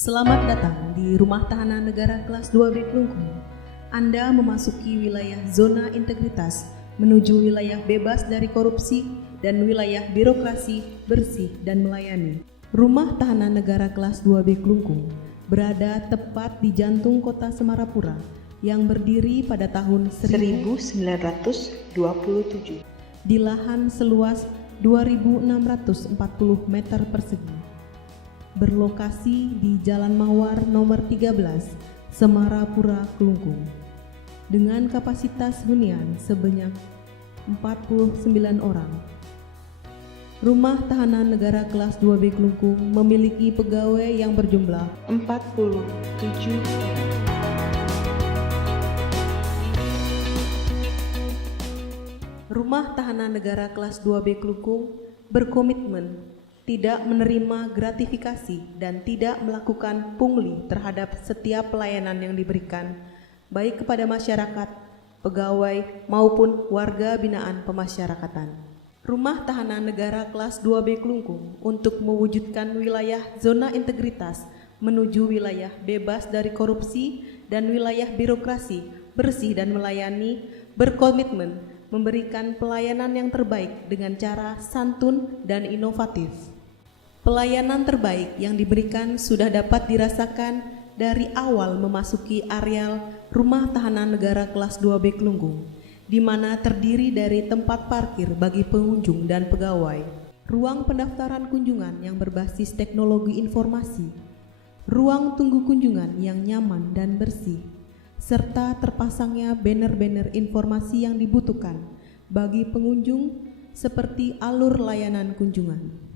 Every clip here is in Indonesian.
Selamat datang di Rumah Tahanan Negara Kelas 2B Klungkung. Anda memasuki wilayah zona integritas menuju wilayah bebas dari korupsi dan wilayah birokrasi bersih dan melayani. Rumah Tahanan Negara Kelas 2B Klungkung berada tepat di jantung kota Semarapura yang berdiri pada tahun 1927 di lahan seluas 2.640 meter persegi. Berlokasi di Jalan Mawar nomor 13, Semarapura, Klungkung. Dengan kapasitas hunian sebanyak 49 orang. Rumah Tahanan Negara Kelas 2B Klungkung memiliki pegawai yang berjumlah 47. Rumah Tahanan Negara Kelas 2B Klungkung berkomitmen tidak menerima gratifikasi dan tidak melakukan pungli terhadap setiap pelayanan yang diberikan, baik kepada masyarakat, pegawai, maupun warga binaan pemasyarakatan. Rumah Tahanan Negara Kelas 2B Klungkung untuk mewujudkan wilayah zona integritas menuju wilayah bebas dari korupsi dan wilayah birokrasi bersih dan melayani, berkomitmen memberikan pelayanan yang terbaik dengan cara santun dan inovatif. Pelayanan terbaik yang diberikan sudah dapat dirasakan dari awal memasuki areal Rumah Tahanan Negara Kelas 2B Klungkung, di mana terdiri dari tempat parkir bagi pengunjung dan pegawai, ruang pendaftaran kunjungan yang berbasis teknologi informasi, ruang tunggu kunjungan yang nyaman dan bersih, serta terpasangnya banner-banner informasi yang dibutuhkan bagi pengunjung seperti alur layanan kunjungan.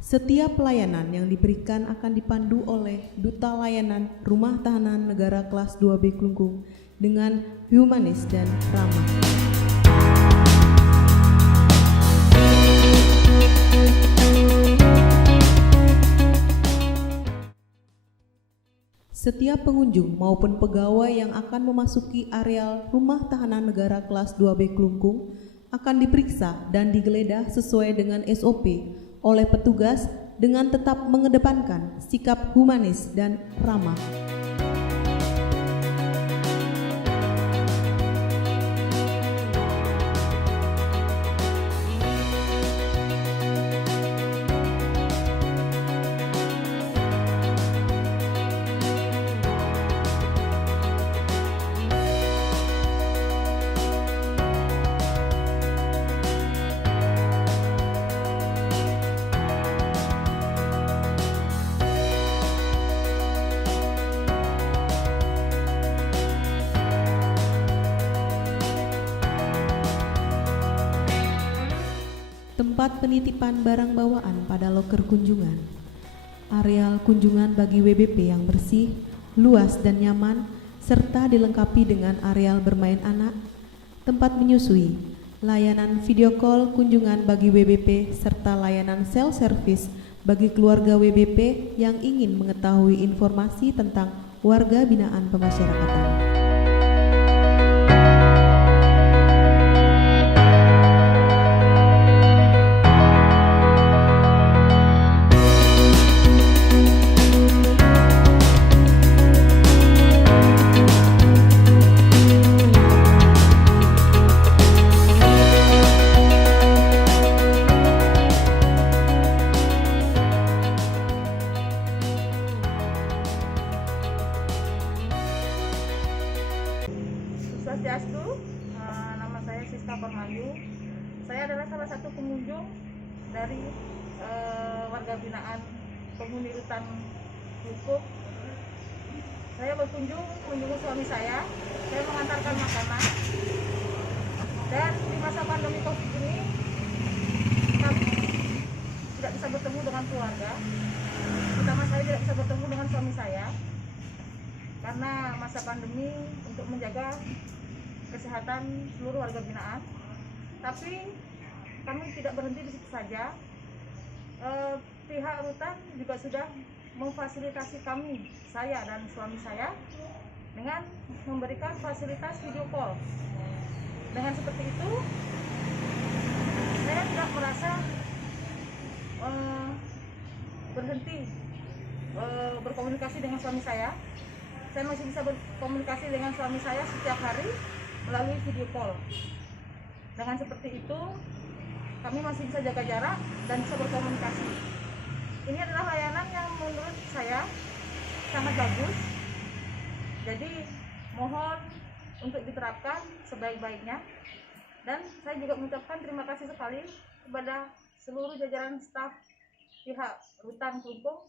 Setiap pelayanan yang diberikan akan dipandu oleh Duta Layanan Rumah Tahanan Negara Kelas 2B Klungkung dengan humanis dan ramah. Setiap pengunjung maupun pegawai yang akan memasuki areal Rumah Tahanan Negara Kelas 2B Klungkung akan diperiksa dan digeledah sesuai dengan SOP oleh petugas dengan tetap mengedepankan sikap humanis dan ramah. Tempat penitipan barang bawaan pada loker kunjungan. Areal kunjungan bagi WBP yang bersih, luas dan nyaman, serta dilengkapi dengan areal bermain anak, tempat menyusui, layanan video call kunjungan bagi WBP, serta layanan self-service bagi keluarga WBP yang ingin mengetahui informasi tentang warga binaan pemasyarakatan. Swastiastu, nama saya Siska Permayu. Saya adalah salah satu pengunjung dari warga binaan penghuni rutan Klungkung. Saya berkunjung menjenguk suami saya mengantarkan makanan. Dan di masa pandemi COVID ini kami tidak bisa bertemu dengan keluarga. Terutama saya tidak bisa bertemu dengan suami saya karena masa pandemi untuk menjaga kesehatan seluruh warga binaan. Tapi kami tidak berhenti di situ saja. Pihak rutan juga sudah memfasilitasi kami, saya dan suami saya, dengan memberikan fasilitas video call. Dengan seperti itu, saya tidak merasa berhenti berkomunikasi dengan suami saya. Saya masih bisa berkomunikasi dengan suami saya setiap hari melalui video call. Dengan seperti itu, kami masih bisa jaga jarak dan bisa berkomunikasi. Ini adalah layanan yang menurut saya sangat bagus. Jadi mohon untuk diterapkan sebaik-baiknya. Dan saya juga mengucapkan terima kasih sekali kepada seluruh jajaran staf pihak Rutan Kelungkung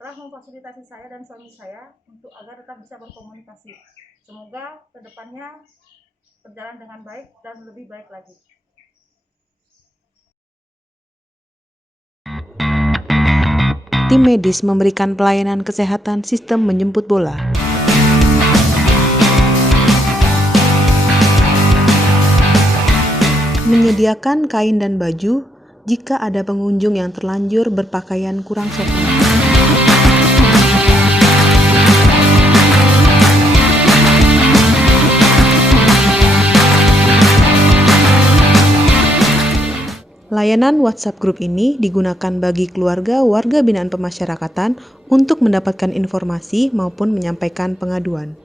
telah memfasilitasi saya dan suami saya untuk agar tetap bisa berkomunikasi. Semoga kedepannya berjalan dengan baik dan lebih baik lagi. Tim medis memberikan pelayanan kesehatan sistem menjemput bola. Menyediakan kain dan baju jika ada pengunjung yang terlanjur berpakaian kurang sopan. Layanan WhatsApp grup ini digunakan bagi keluarga warga binaan pemasyarakatan untuk mendapatkan informasi maupun menyampaikan pengaduan.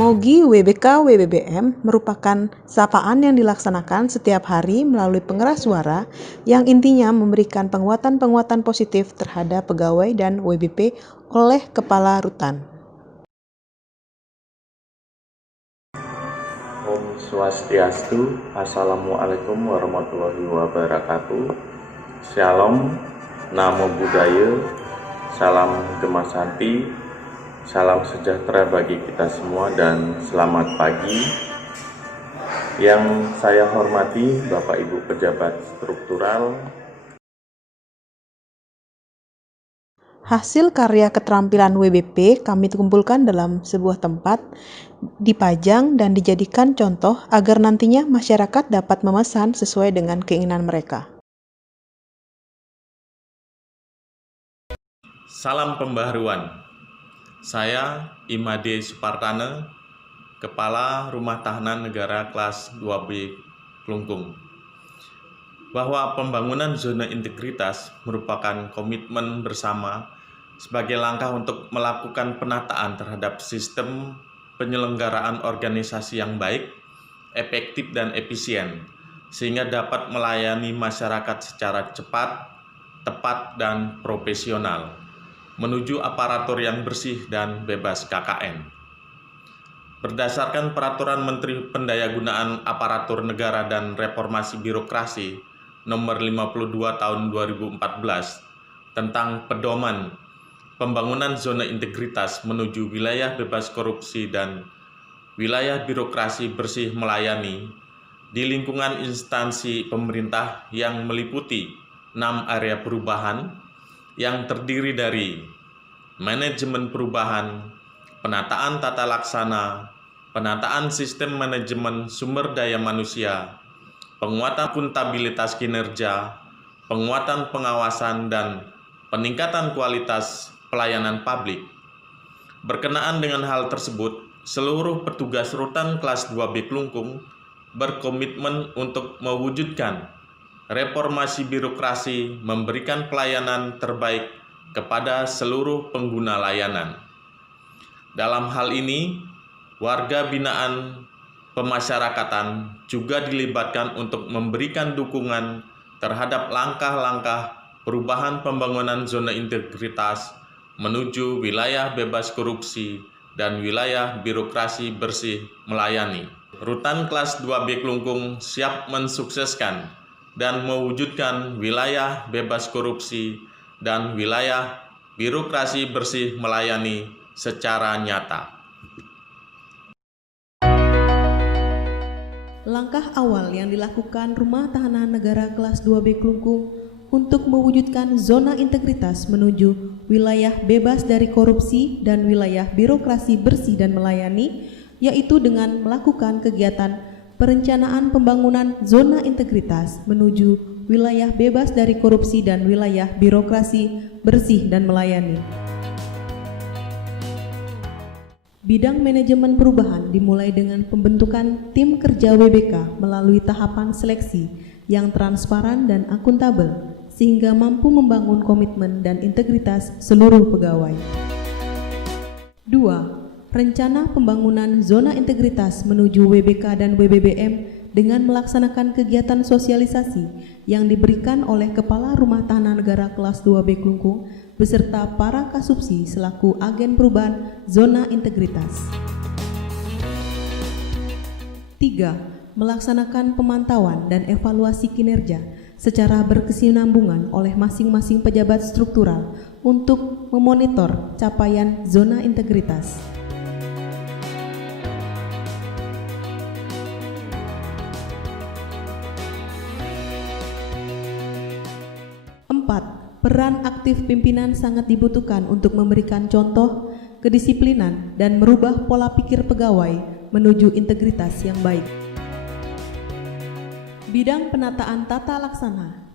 Mogi WBK WBBM merupakan sapaan yang dilaksanakan setiap hari melalui pengeras suara yang intinya memberikan penguatan-penguatan positif terhadap pegawai dan WBP oleh Kepala Rutan. Om Swastiastu, Assalamualaikum warahmatullahi wabarakatuh. Shalom, Namo Buddhaya, salam Gema Santi, salam sejahtera bagi kita semua dan selamat pagi. Yang saya hormati Bapak Ibu pejabat struktural. Hasil karya keterampilan WBP kami kumpulkan dalam sebuah tempat, dipajang dan dijadikan contoh agar nantinya masyarakat dapat memesan sesuai dengan keinginan mereka. Salam pembaharuan. Saya Imade Supartana, Kepala Rumah Tahanan Negara kelas 2B Kelungkung. Bahwa pembangunan zona integritas merupakan komitmen bersama sebagai langkah untuk melakukan penataan terhadap sistem penyelenggaraan organisasi yang baik, efektif dan efisien, sehingga dapat melayani masyarakat secara cepat, tepat dan profesional, menuju aparatur yang bersih dan bebas KKN. Berdasarkan Peraturan Menteri Pendayagunaan Aparatur Negara dan Reformasi Birokrasi Nomor 52 Tahun 2014 tentang pedoman pembangunan zona integritas menuju wilayah bebas korupsi dan wilayah birokrasi bersih melayani di lingkungan instansi pemerintah yang meliputi 6 area perubahan yang terdiri dari manajemen perubahan, penataan tata laksana, penataan sistem manajemen sumber daya manusia, penguatan akuntabilitas kinerja, penguatan pengawasan, dan peningkatan kualitas pelayanan publik. Berkenaan dengan hal tersebut, seluruh petugas rutan kelas 2B Kelungkung berkomitmen untuk mewujudkan reformasi birokrasi, memberikan pelayanan terbaik kepada seluruh pengguna layanan. Dalam hal ini, warga binaan pemasyarakatan juga dilibatkan untuk memberikan dukungan terhadap langkah-langkah perubahan pembangunan zona integritas menuju wilayah bebas korupsi dan wilayah birokrasi bersih melayani. Rutan kelas 2B Kelungkung siap mensukseskan dan mewujudkan wilayah bebas korupsi dan wilayah birokrasi bersih melayani secara nyata. Langkah awal yang dilakukan Rumah Tahanan Negara kelas 2B Kelungkung untuk mewujudkan zona integritas menuju wilayah bebas dari korupsi dan wilayah birokrasi bersih dan melayani, yaitu dengan melakukan kegiatan perencanaan pembangunan zona integritas menuju wilayah bebas dari korupsi dan wilayah birokrasi bersih dan melayani. Bidang manajemen perubahan dimulai dengan pembentukan tim kerja WBK melalui tahapan seleksi yang transparan dan akuntabel, sehingga mampu membangun komitmen dan integritas seluruh pegawai. 2. Rencana pembangunan zona integritas menuju WBK dan WBBM dengan melaksanakan kegiatan sosialisasi yang diberikan oleh Kepala Rumah Tahanan Negara kelas 2B Klungkung beserta para kasubsi selaku agen perubahan zona integritas. 3. Melaksanakan pemantauan dan evaluasi kinerja secara berkesinambungan oleh masing-masing pejabat struktural untuk memonitor capaian zona integritas. 4. Peran aktif pimpinan sangat dibutuhkan untuk memberikan contoh, kedisiplinan, dan merubah pola pikir pegawai menuju integritas yang baik. Bidang penataan tata laksana.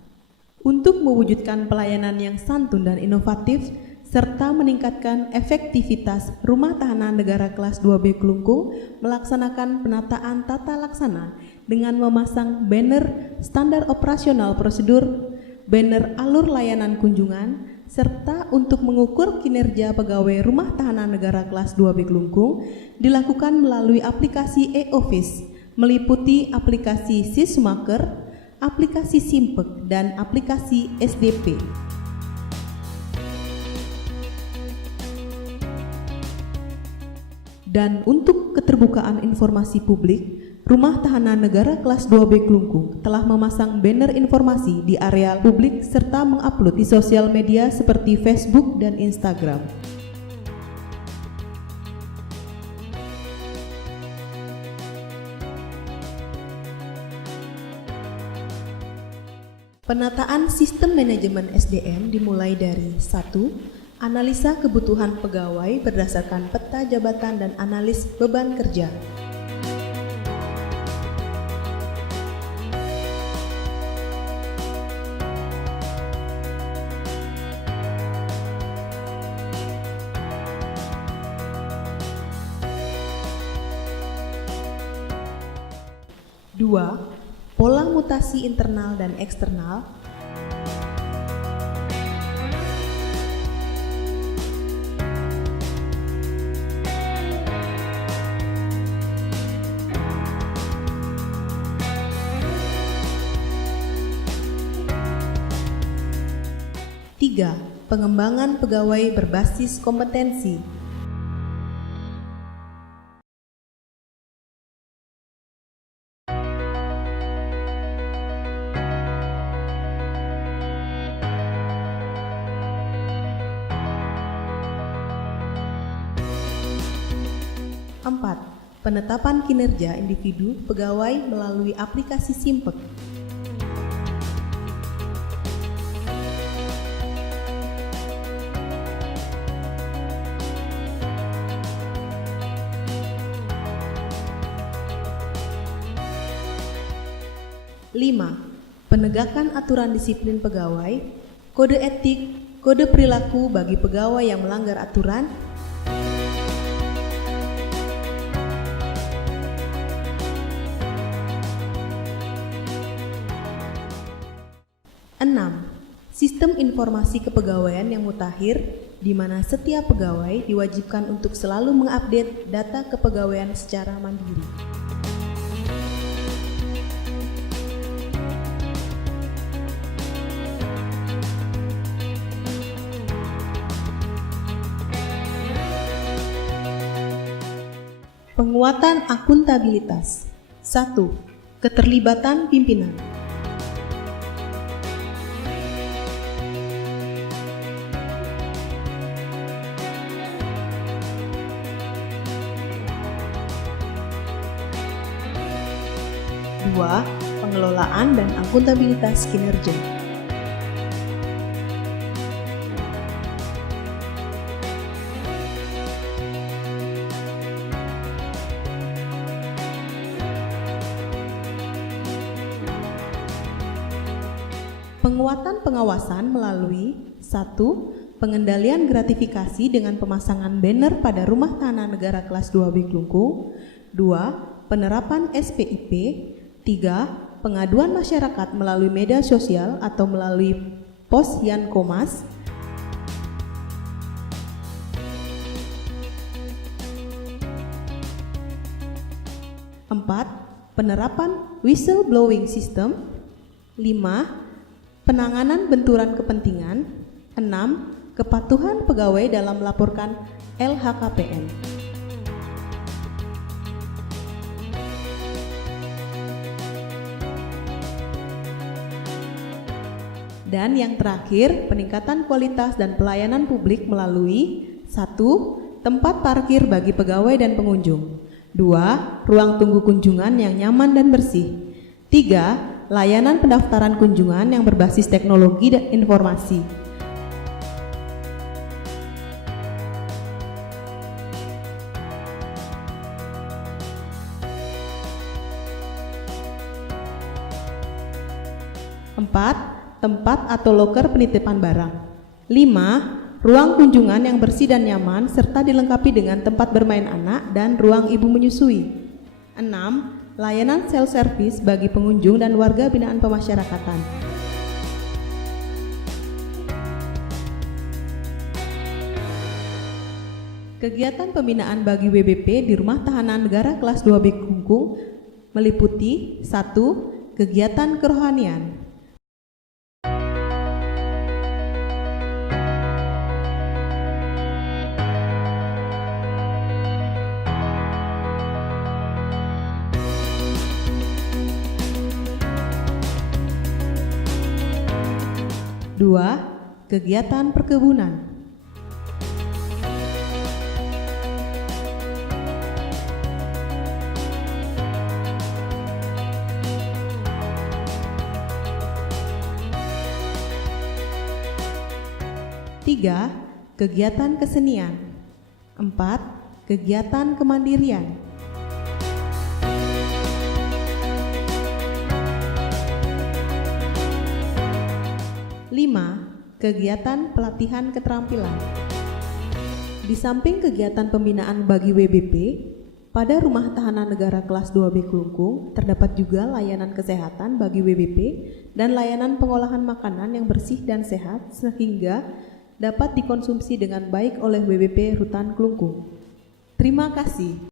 Untuk mewujudkan pelayanan yang santun dan inovatif, serta meningkatkan efektivitas Rumah Tahanan Negara kelas 2B Klungkung melaksanakan penataan tata laksana dengan memasang banner standar operasional prosedur, banner alur layanan kunjungan, serta untuk mengukur kinerja pegawai Rumah Tahanan Negara kelas 2B Klungkung dilakukan melalui aplikasi e-office, meliputi aplikasi Sysmaker, aplikasi Simpek, dan aplikasi SDP. Dan untuk keterbukaan informasi publik, Rumah Tahanan Negara kelas 2B Klungkung telah memasang banner informasi di areal publik serta mengupload di sosial media seperti Facebook dan Instagram. Penataan sistem manajemen SDM dimulai dari 1. Analisa kebutuhan pegawai berdasarkan peta jabatan dan analis beban kerja. 2. Pola mutasi internal dan eksternal. 3. Pengembangan pegawai berbasis kompetensi. 4. Penetapan kinerja individu pegawai melalui aplikasi Simpek. 5. Penegakan aturan disiplin pegawai, kode etik, kode perilaku bagi pegawai yang melanggar aturan. 6. Sistem informasi kepegawaian yang mutakhir, di mana setiap pegawai diwajibkan untuk selalu mengupdate data kepegawaian secara mandiri. Penguatan akuntabilitas. 1. Keterlibatan pimpinan. 2. Pengelolaan dan akuntabilitas kinerja. 3. Penguatan pengawasan melalui 1. Pengendalian gratifikasi dengan pemasangan banner pada Rumah Tahanan Negara kelas 2B Klungkung. 2. Penerapan SPIP. 3. pengaduan masyarakat melalui media sosial atau melalui pos Yankomas. 4. Penerapan whistleblowing system. 5. Penanganan benturan kepentingan. 6. Kepatuhan pegawai dalam melaporkan LHKPN. Dan yang terakhir, peningkatan kualitas dan pelayanan publik melalui 1. Tempat parkir bagi pegawai dan pengunjung. 2. Ruang tunggu kunjungan yang nyaman dan bersih. 3. Layanan pendaftaran kunjungan yang berbasis teknologi dan informasi. 4. Tempat atau loker penitipan barang. 5. Ruang kunjungan yang bersih dan nyaman serta dilengkapi dengan tempat bermain anak dan ruang ibu menyusui. 6. Layanan self-service bagi pengunjung dan warga binaan pemasyarakatan. Kegiatan pembinaan bagi WBP di Rumah Tahanan Negara Kelas 2B Klungkung meliputi 1. Kegiatan kerohanian. 2. Kegiatan perkebunan. 3. Kegiatan kesenian. 4. Kegiatan kemandirian. 5. Kegiatan pelatihan keterampilan. Di samping kegiatan pembinaan bagi WBP, pada Rumah Tahanan Negara Kelas 2B Klungkung terdapat juga layanan kesehatan bagi WBP dan layanan pengolahan makanan yang bersih dan sehat sehingga dapat dikonsumsi dengan baik oleh WBP Rutan Klungkung. Terima kasih.